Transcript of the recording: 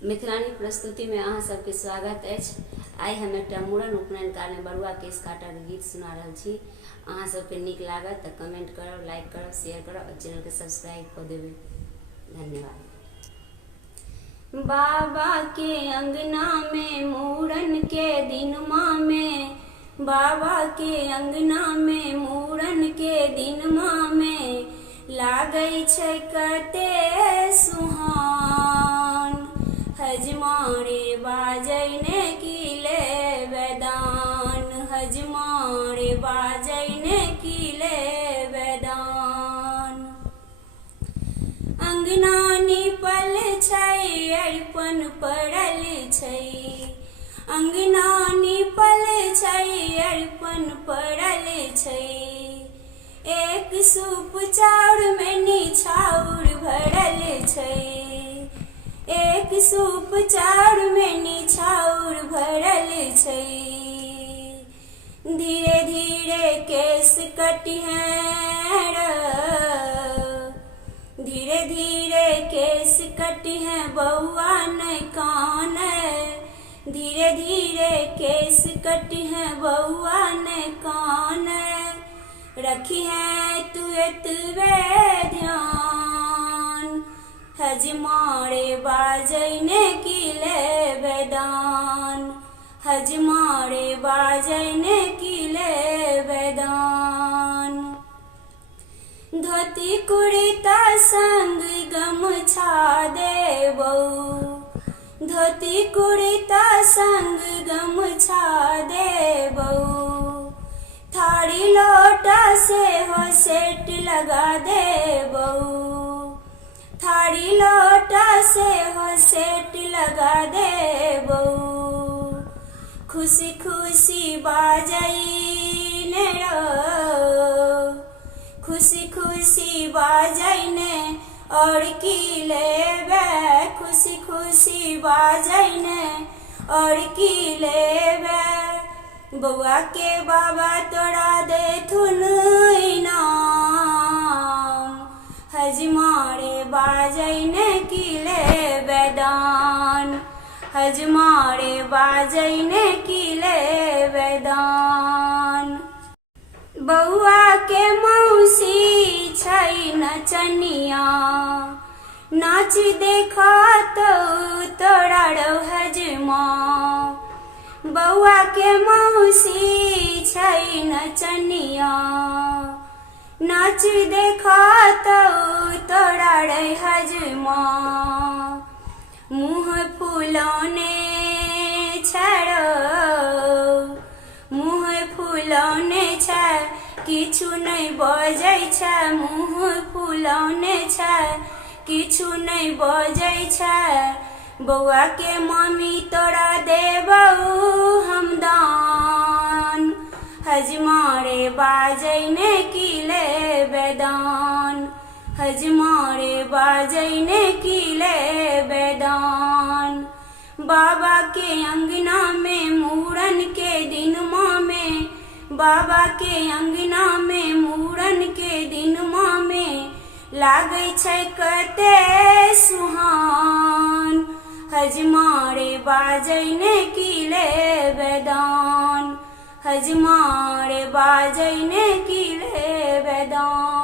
मिथिलानी प्रस्तुति में अहाँ सबके स्वागत अछि। आइ हम एकटा मूड़न उपनयन काल में बरुआ केश काटक गीत सुना रहल छी। अहाँ सबके नीक लागत तऽ कमेंट करब, लाइक करब, शेयर करब और चैनल के सब्सक्राइब कऽ देबै। धन्यवाद। बाबा के अंगना में मूड़न के दिनमा में, बाबा के अंगना में मूड़न के दिनमा में लागै छै कते सुहान। हजमारे बाजैने किले वेदान, हजमारे बाजैने किले वेदान। अंगना निपल छै अरिपन पड़ल छै, अंगना निपल छै अरिपन पड़ल छै। एक सूप चाउर में निछाउर भरल छै, एक सूप चाउर में निछाउर भरल छै। धीरे धीरे केस कटिहें धीरे धीरे केस कटिहें बउआ नहीं काने, धीरे धीरे केस कटिहें बउआ नहीं काने। रखी है तू एतबे ध्यान, हजमारे बाजैने किले वेदान, हजमारे बाजैने किले वेदान। धोती कुर्ता संग गमछा देबौ, धोती कुर्ता संग गमछा देबौ। थारी लोटा से हो सेट लगा देबौ, थारी लोटा से हो सेट लगा देबौ। खुशी खुशी बाजैने रो, खुशी खुशी बाजैने और की लेबे, खुशी खुशी बाजैने और की लेबे। बउआ के बाबा तोरा देथुन इनाम, हजमारे बाजैने किले वेदान, हजमारे बाजैने किले वेदान। बउआ के मौसी छै नचनिया, नाच देखा तो तोरा रौ हजमा। बउआ के मौसी छै नचनिया, नाच देखा तो तोरा रे हजमा। मुँह फुलौने छड़ो, मुँह फुलौने छै किछु नहीं बजै छै, मुँह फुलौने छै किछु नहीं बजै छै। बउआ के मम्मी तोरा देबौ हम दान, हजमारे बाजैने किले वेदान, हजमारे बाजैने किले वेदान। बाबा के अंगना में मूड़न के दिनमा में, बाबा के अंगना में मूड़न के दिनमा में लागै छै कते सुहान। हजमारे बाजैने किले वेदान, हजमारे बाजैने किले वेदान।